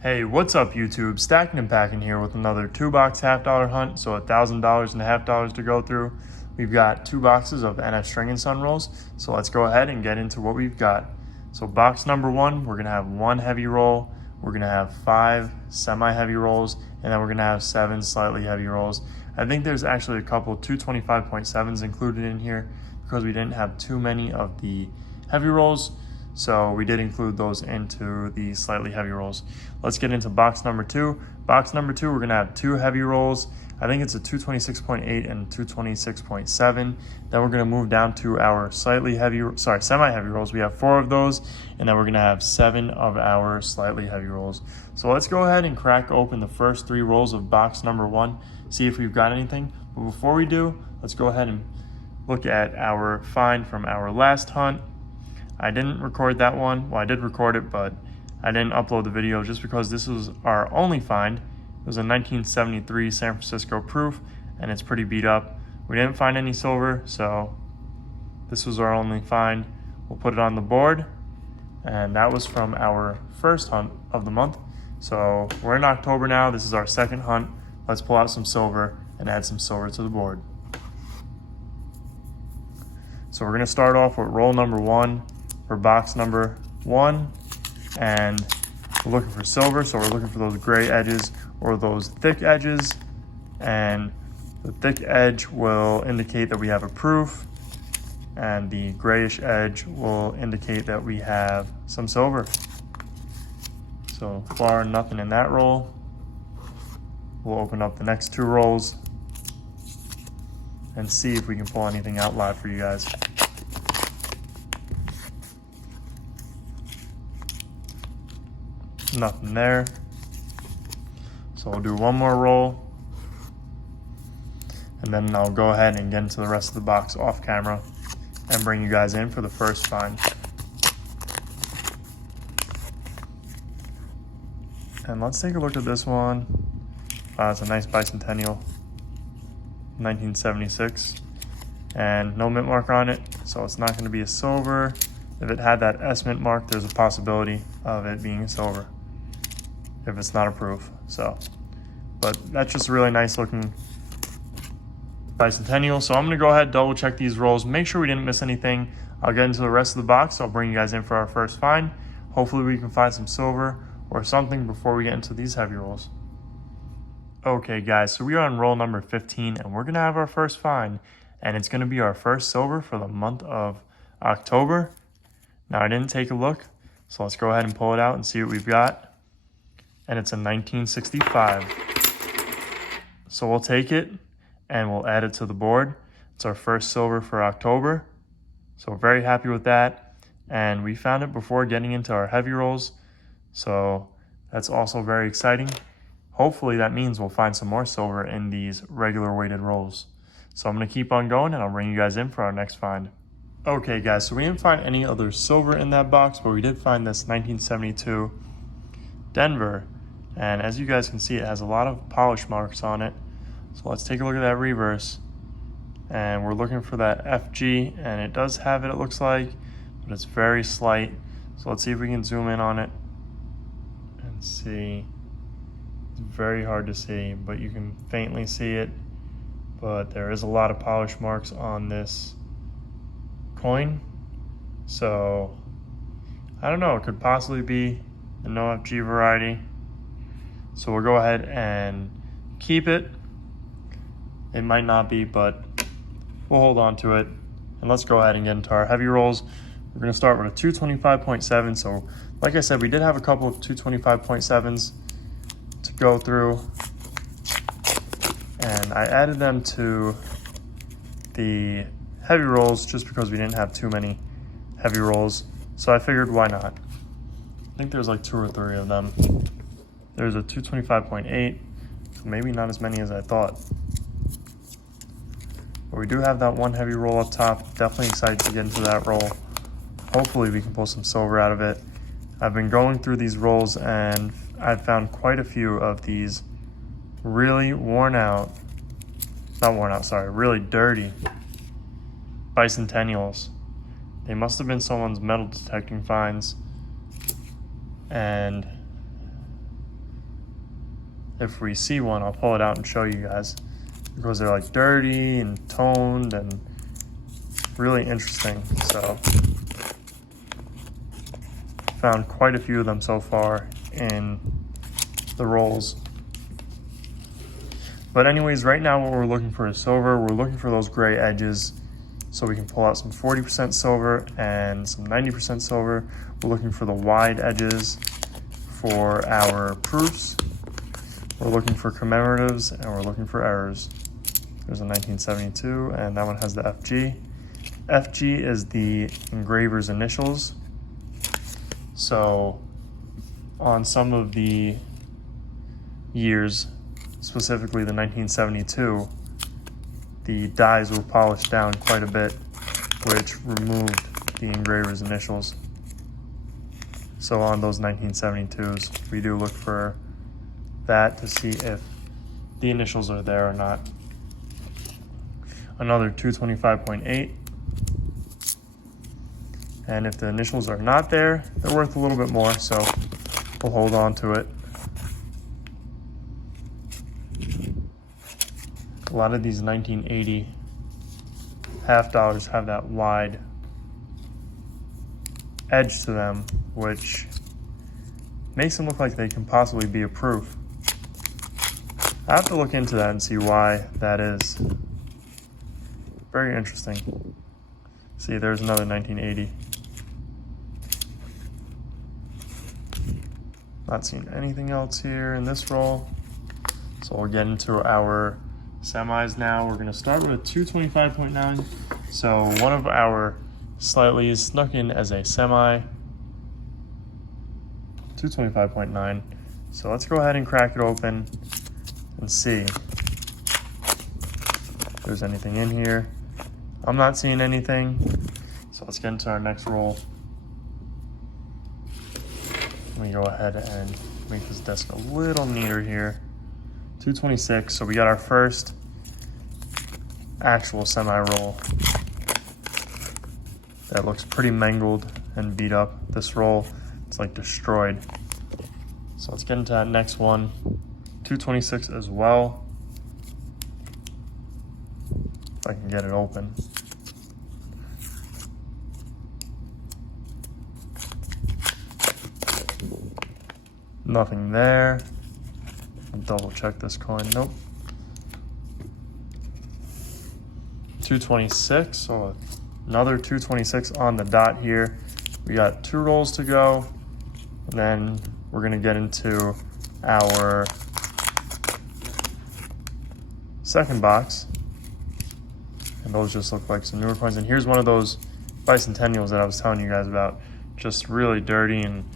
Hey, what's up YouTube? Stacking and Packing here with another 2-box half-dollar hunt, so $1,000 and $half to go through. We've got 2 boxes of NF String and Son rolls, so let's go ahead and get into what we've got. So box number 1, we're gonna have 1 heavy roll, we're gonna have 5 semi-heavy rolls, and then we're gonna have 7 slightly heavy rolls. I think there's actually a couple 225.7s included in here because we didn't have too many of the heavy rolls. So we did include those into the slightly heavy rolls. Let's get into box number 2. Box number 2, we're gonna have 2 heavy rolls. I think it's a 226.8 and 226.7. Then we're gonna move down to our semi-heavy rolls. We have 4 of those, and then we're gonna have 7 of our slightly heavy rolls. So let's go ahead and crack open the first 3 rolls of box number 1, see if we've got anything. But before we do, let's go ahead and look at our find from our last hunt. I didn't record that one. Well, I did record it, but I didn't upload the video just because this was our only find. It was a 1973 San Francisco proof, and it's pretty beat up. We didn't find any silver, so this was our only find. We'll put it on the board, and that was from our first hunt of the month. So we're in October now. This is our second hunt. Let's pull out some silver and add some silver to the board. So we're gonna start off with roll number 1 for box number 1, and we're looking for silver, so we're looking for those gray edges or those thick edges, and the thick edge will indicate that we have a proof, and the grayish edge will indicate that we have some silver. So far, nothing in that roll. We'll open up the next 2 rolls and see if we can pull anything out live for you guys. Nothing there. So we'll do one more roll, and then I'll go ahead and get into the rest of the box off camera and bring you guys in for the first find. And let's take a look at this one. It's a nice bicentennial, 1976, and no mint mark on it, so it's not going to be a silver. If it had that S mint mark, there's a possibility of it being a silver if it's not a proof. But that's just a really nice looking bicentennial. So I'm gonna go ahead, double check these rolls, make sure we didn't miss anything. I'll get into the rest of the box. I'll bring you guys in for our first find. Hopefully we can find some silver or something before we get into these heavy rolls. Okay guys, so we are on roll number 15, and we're gonna have our first find, and it's gonna be our first silver for the month of October. Now I didn't take a look, so let's go ahead and pull it out and see what we've got. And it's a 1965. So we'll take it and we'll add it to the board. It's our first silver for October. So we're very happy with that. And we found it before getting into our heavy rolls. So that's also very exciting. Hopefully that means we'll find some more silver in these regular weighted rolls. So I'm gonna keep on going, and I'll bring you guys in for our next find. Okay guys, so we didn't find any other silver in that box, but we did find this 1972 Denver. And as you guys can see, it has a lot of polish marks on it. So let's take a look at that reverse. And we're looking for that FG, and it does have it, it looks like, but it's very slight. So let's see if we can zoom in on it and see. It's very hard to see, but you can faintly see it. But there is a lot of polish marks on this coin. So I don't know, it could possibly be the no FG variety. So we'll go ahead and keep it. It might not be, but we'll hold on to it. And let's go ahead and get into our heavy rolls. We're gonna start with a 225.7. So like I said, we did have a couple of 225.7s to go through. And I added them to the heavy rolls just because we didn't have too many heavy rolls. So I figured, why not? I think there's like 2 or 3 of them. There's a 225.8, so maybe not as many as I thought. But we do have that one heavy roll up top. Definitely excited to get into that roll. Hopefully we can pull some silver out of it. I've been going through these rolls, and I've found quite a few of these really really dirty bicentennials. They must have been someone's metal detecting finds, and if we see one, I'll pull it out and show you guys, because they're like dirty and toned and really interesting. So found quite a few of them so far in the rolls. But anyways, right now what we're looking for is silver. We're looking for those gray edges so we can pull out some 40% silver and some 90% silver. We're looking for the wide edges for our proofs. We're looking for commemoratives, and we're looking for errors. There's a 1972, and that one has the FG. FG is the engraver's initials. So on some of the years, specifically the 1972, the dies were polished down quite a bit, which removed the engraver's initials. So on those 1972s, we do look for that to see if the initials are there or not. Another 225.8. And if the initials are not there, they're worth a little bit more, so we'll hold on to it. A lot of these 1980 half dollars have that wide edge to them, which makes them look like they can possibly be a proof. I have to look into that and see why that is. Very interesting. See, there's another 1980. Not seeing anything else here in this roll. So we'll get into our semis now. We're gonna start with a 225.9. So one of our slightly snuck in as a semi, 225.9. So let's go ahead and crack it open and see if there's anything in here. I'm not seeing anything. So let's get into our next roll. Let me go ahead and make this desk a little neater here. 226, so we got our first actual semi-roll. That looks pretty mangled and beat up. This roll, it's like destroyed. So let's get into that next one. 226 as well. If I can get it open. Nothing there. I'll double check this coin. Nope. 226. So another 226 on the dot here. We got 2 rolls to go. And then we're going to get into our second box. And those just look like some newer coins. And here's one of those bicentennials that I was telling you guys about. Just really dirty and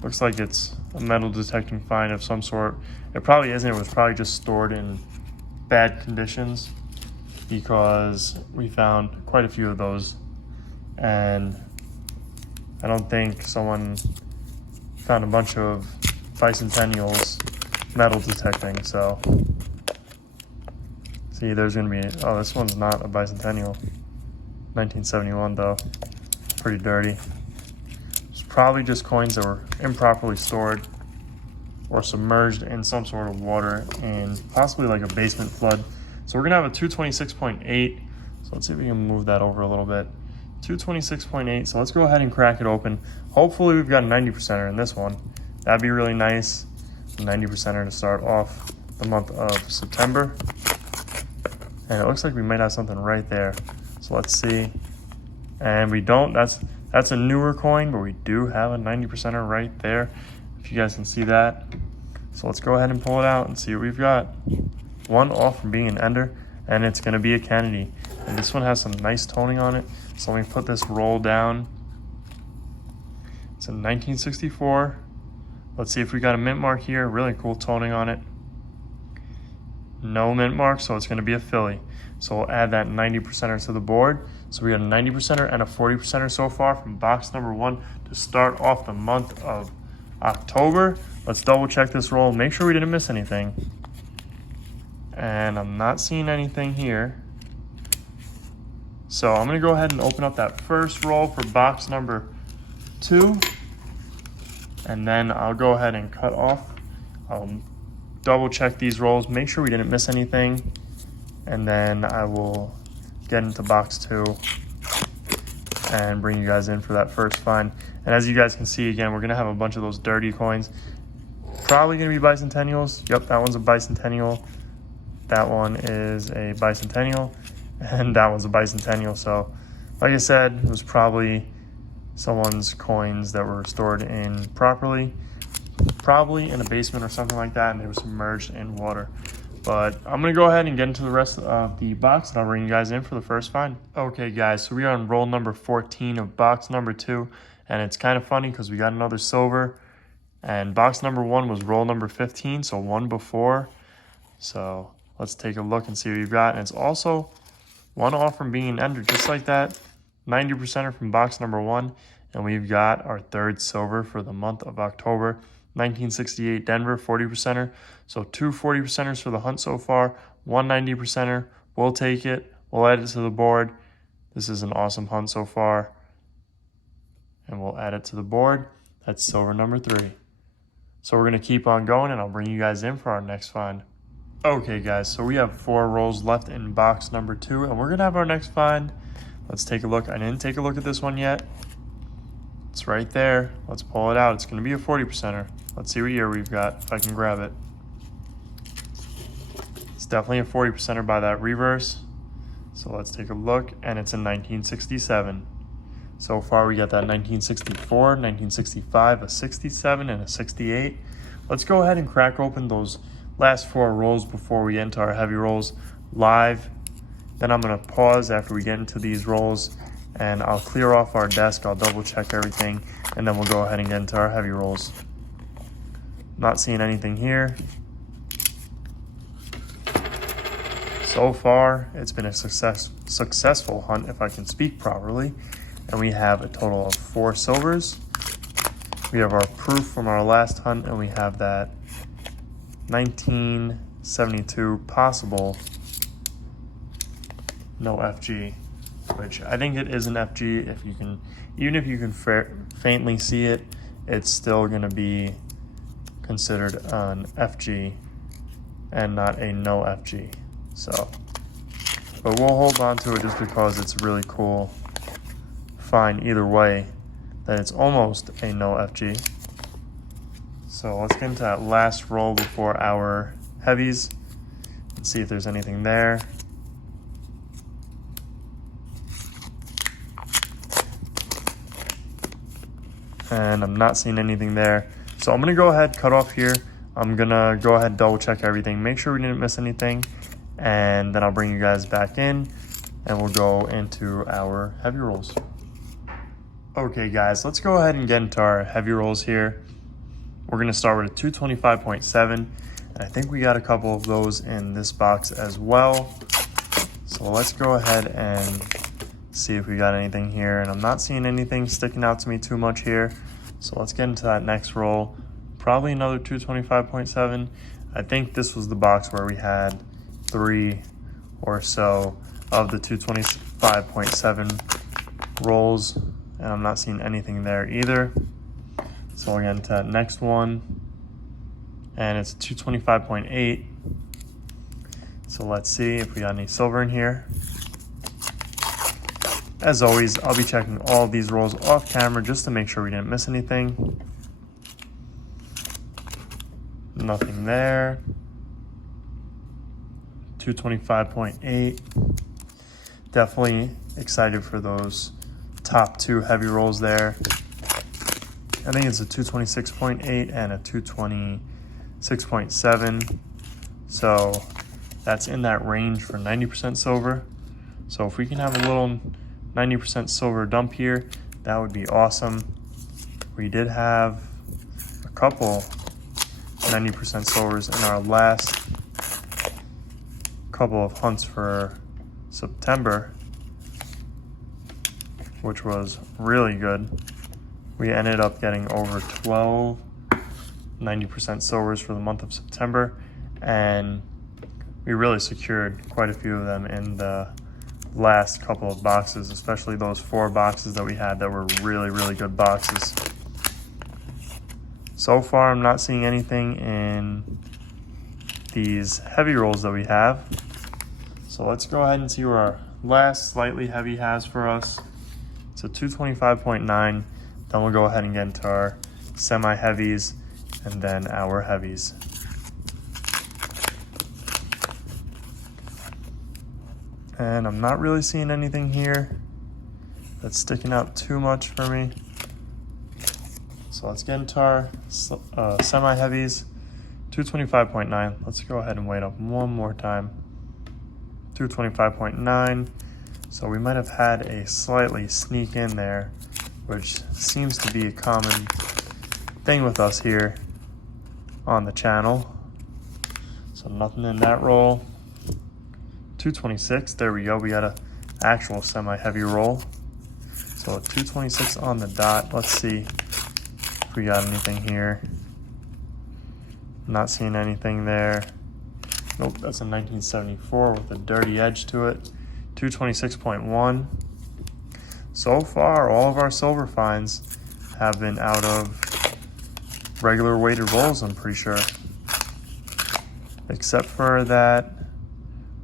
looks like it's a metal detecting find of some sort. It probably isn't. It was probably just stored in bad conditions, because we found quite a few of those, and I don't think someone found a bunch of bicentennials metal detecting. So see, there's gonna be, oh, this one's not a bicentennial. 1971 though, pretty dirty. Probably just coins that were improperly stored or submerged in some sort of water and possibly like a basement flood. So we're gonna have a 226.8. So let's see if we can move that over a little bit. 226.8. So let's go ahead and crack it open. Hopefully we've got a 90%er in this one. That'd be really nice. 90%er to start off the month of September. And it looks like we might have something right there. So let's see. And we don't. That's a newer coin, but we do have a 90%er right there, if you guys can see that. So let's go ahead and pull it out and see what we've got. One off from being an ender, and it's gonna be a Kennedy. And this one has some nice toning on it. So let me put this roll down. It's a 1964. Let's see if we got a mint mark here. Really cool toning on it. No mint mark, so it's gonna be a Philly. So we'll add that 90%er to the board. So we got a 90%er and a 40%er so far from box number 1 to start off the month of October. Let's double check this roll, make sure we didn't miss anything. And I'm not seeing anything here. So I'm gonna go ahead and open up that first roll for box number 2. And then I'll go ahead and cut off. I'll double check these rolls, make sure we didn't miss anything, and then I will get into box 2 and bring you guys in for that first find. And as you guys can see, again, we're gonna have a bunch of those dirty coins. Probably gonna be bicentennials. Yep, that one's a bicentennial. That one is a bicentennial, and that one's a bicentennial. So like I said, it was probably someone's coins that were stored in properly, probably in a basement or something like that, and they were submerged in water. But I'm gonna go ahead and get into the rest of the box, and I'll bring you guys in for the first find. Okay guys, so we are on roll number 14 of box number 2, and it's kind of funny because we got another silver, and box number 1 was roll number 15, so one before. So let's take a look and see what we've got. And it's also one off from being entered, just like that. 90%er from box number 1, and we've got our third silver for the month of October. 1968 Denver 40%er. So 2 40%ers for the hunt so far, 1 90%er. We'll take it. We'll add it to the board. This is an awesome hunt so far, and we'll add it to the board. That's silver number 3. So we're gonna keep on going, and I'll bring you guys in for our next find. Okay guys, so we have 4 rolls left in box number 2, and we're gonna have our next find. Let's take a look. I didn't take a look at this one yet. It's right there. Let's pull it out. It's gonna be a 40%er. Let's see what year we've got, if I can grab it. It's definitely a 40%er by that reverse. So let's take a look, and it's in 1967. So far we got that 1964, 1965, a 67, and a 68. Let's go ahead and crack open those last 4 rolls before we get into our heavy rolls live. Then I'm gonna pause after we get into these rolls, and I'll clear off our desk, I'll double check everything, and then we'll go ahead and get into our heavy rolls. Not seeing anything here. So far, it's been a successful hunt, if I can speak properly. And we have a total of 4 silvers. We have our proof from our last hunt, and we have that 1972 possible no FG, which I think it is an FG. If you can, even if you can faintly see it, it's still gonna be considered an FG and not a no FG. So, but we'll hold on to it just because it's really cool. Fine either way that it's almost a no FG. So let's get into that last roll before our heavies and see if there's anything there. And I'm not seeing anything there. So I'm gonna go ahead, cut off here. I'm gonna go ahead, double check everything, make sure we didn't miss anything, and then I'll bring you guys back in and we'll go into our heavy rolls. Okay guys, let's go ahead and get into our heavy rolls here. We're gonna start with a 225.7, and I think we got a couple of those in this box as well. So let's go ahead and see if we got anything here, and I'm not seeing anything sticking out to me too much here. So let's get into that next roll. Probably another 225.7. I think this was the box where we had 3 or so of the 225.7 rolls, and I'm not seeing anything there either. So we'll get into that next one, and it's 225.8. So let's see if we got any silver in here. As always, I'll be checking all of these rolls off camera just to make sure we didn't miss anything. Nothing there. 225.8. Definitely excited for those top 2 heavy rolls there. I think it's a 226.8 and a 226.7. So that's in that range for 90% silver. So if we can have a little 90% silver dump here, that would be awesome. We did have a couple 90% silvers in our last couple of hunts for September, which was really good. We ended up getting over 12 90% silvers for the month of September, and we really secured quite a few of them in the last couple of boxes, especially those 4 boxes that we had that were really, really good boxes. So far, I'm not seeing anything in these heavy rolls that we have. So let's go ahead and see where our last slightly heavy has for us. It's a 225.9. Then we'll go ahead and get into our semi-heavies and then our heavies. And I'm not really seeing anything here that's sticking out too much for me. So let's get into our semi-heavies. 225.9. Let's go ahead and weight up one more time. 225.9. So we might have had a slightly sneak in there, which seems to be a common thing with us here on the channel. So nothing in that roll. 226, there we go. We got an actual semi-heavy roll. So 226 on the dot. Let's see if we got anything here. Not seeing anything there. Nope, that's a 1974 with a dirty edge to it. 226.1. So far, all of our silver finds have been out of regular weighted rolls, I'm pretty sure. Except for that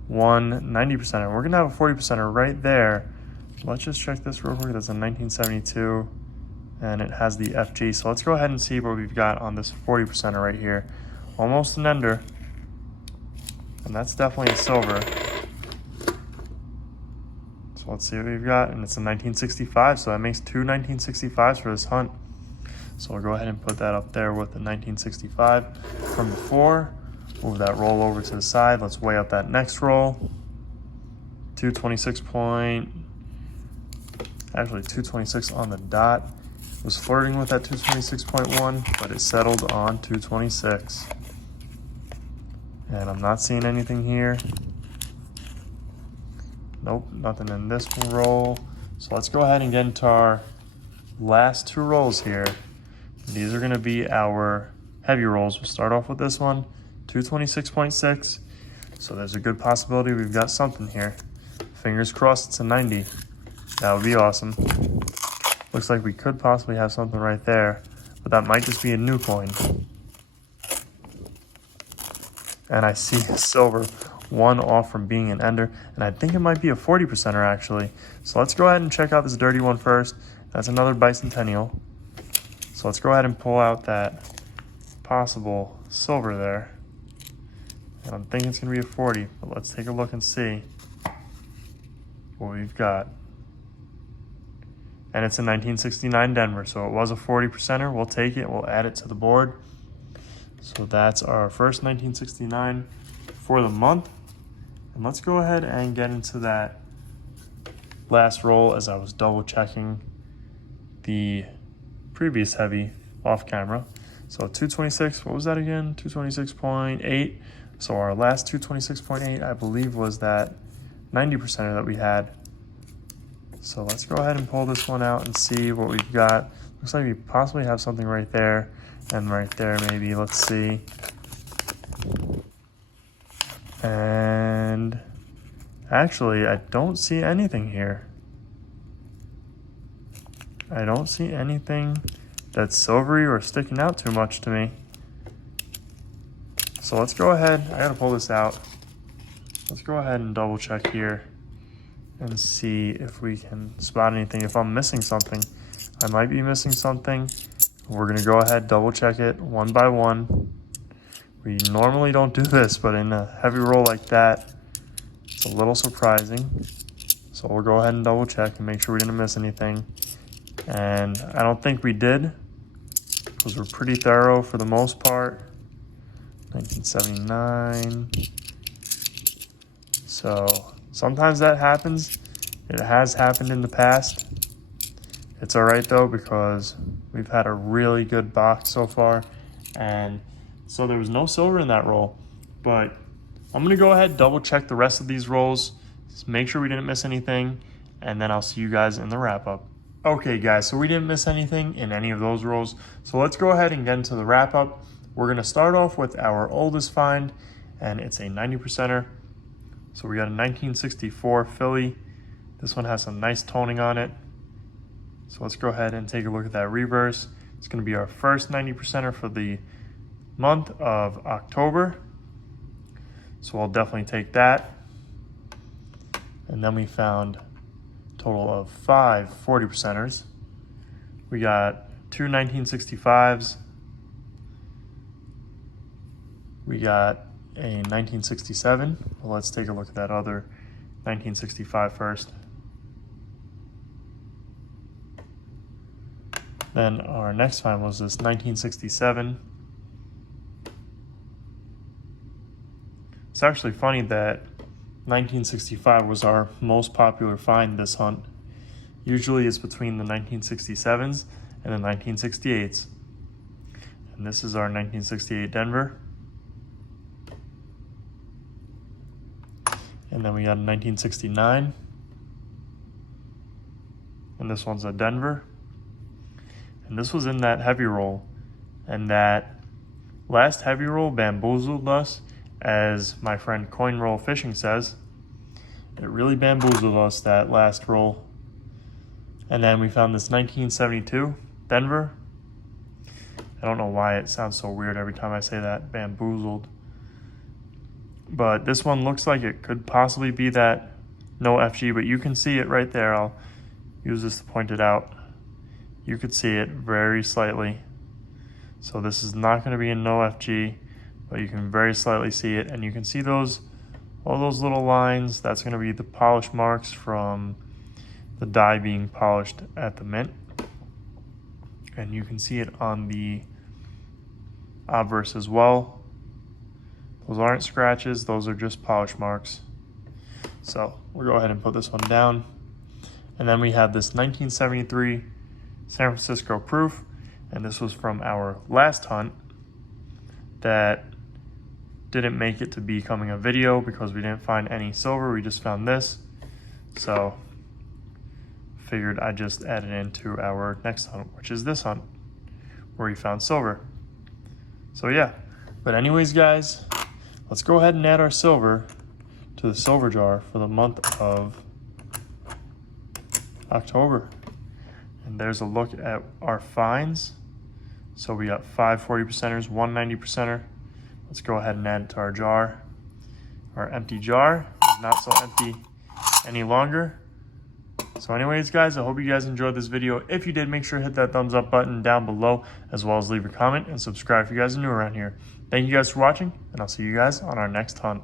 one 90%er. We're gonna have a 40%er right there. Let's just check this real quick. That's a 1972 and it has the FG. So let's go ahead and see what we've got on this 40%er right here. Almost an ender. And that's definitely a silver. So let's see what we've got. And it's a 1965. So that makes two 1965s for this hunt. So we'll go ahead and put that up there with the 1965 from before. Move that roll over to the side. Let's weigh up that next roll. 226 on the dot. Was flirting with that 226.1, but it settled on 226. And I'm not seeing anything here. Nope, nothing in this roll. So let's go ahead and get into our last two rolls here. These are gonna be our heavy rolls. We'll start off with this one. 226.6. So there's a good possibility we've got something here. Fingers crossed it's a 90. That would be awesome. Looks like we could possibly have something right there, but that might just be a new coin. And I see a silver, one off from being an ender, and I think it might be a 40%er actually. So let's go ahead and check out this dirty one first. That's another bicentennial. So let's go ahead and pull out that possible silver there. And I'm thinking it's gonna be a 40, but let's take a look and see what we've got. And it's a 1969 Denver, so it was a 40%er. We'll take it, we'll add it to the board. So that's our first 1969 for the month. And let's go ahead and get into that last roll as I was double checking the previous heavy off camera. So 226, what was that again? 226.8. So our last 226.8, I believe, was that 90%er that we had. So let's go ahead and pull this one out and see what we've got. Looks like we possibly have something right there and right there maybe. Let's see. And actually, I don't see anything here. I don't see anything that's silvery or sticking out too much to me. So let's go ahead. I gotta pull this out. Let's go ahead and double check here and see if we can spot anything. If I'm missing something, I might be missing something. We're gonna go ahead, double check it one by one. We normally don't do this, but in a heavy roll like that, it's a little surprising. So we'll go ahead and double check and make sure we didn't miss anything. And I don't think we did, because we're pretty thorough for the most part. 1979. So sometimes that happens. It has happened in the past. It's all right though, because we've had a really good box so far. And so there was no silver in that roll, but I'm gonna go ahead, double check the rest of these rolls, just make sure we didn't miss anything, and then I'll see you guys in the wrap up. Okay guys, so we didn't miss anything in any of those rolls. So let's go ahead and get into the wrap up. We're gonna start off with our oldest find, and it's a 90%er. So we got a 1964 Philly. This one has some nice toning on it. So let's go ahead and take a look at that reverse. It's gonna be our first 90%er for the month of October. So we'll definitely take that. And then we found a total of 5 40%ers. We got 2 1965s. We got a 1967. Well, let's take a look at that other 1965 first. Then our next find was this 1967. It's actually funny that 1965 was our most popular find this hunt. Usually it's between the 1967s and the 1968s. And this is our 1968 Denver. And then we got a 1969. And this one's a Denver. And this was in that heavy roll. And that last heavy roll bamboozled us, as my friend Coin Roll Fishing says. It really bamboozled us, that last roll. And then we found this 1972 Denver. I don't know why it sounds so weird every time I say that, bamboozled. But this one looks like it could possibly be that no FG, but you can see it right there. I'll use this to point it out. You could see it very slightly. So this is not going to be a no FG, but you can very slightly see it. And you can see those, all those little lines. That's going to be the polish marks from the die being polished at the mint. And you can see it on the obverse as well. Those aren't scratches, those are just polish marks. So we'll go ahead and put this one down. And then we have this 1973 San Francisco Proof. And this was from our last hunt that didn't make it to becoming a video because we didn't find any silver. We just found this. So figured I'd just add it into our next hunt, which is this hunt where we found silver. So yeah, but anyways guys, let's go ahead and add our silver to the silver jar for the month of October. And there's a look at our finds. So we got 5 40%ers, 1 90%er. Let's go ahead and add it to our jar. Our empty jar is not so empty any longer. So anyways guys, I hope you guys enjoyed this video. If you did, make sure to hit that thumbs up button down below, as well as leave a comment and subscribe if you guys are new around here. Thank you guys for watching, and I'll see you guys on our next hunt.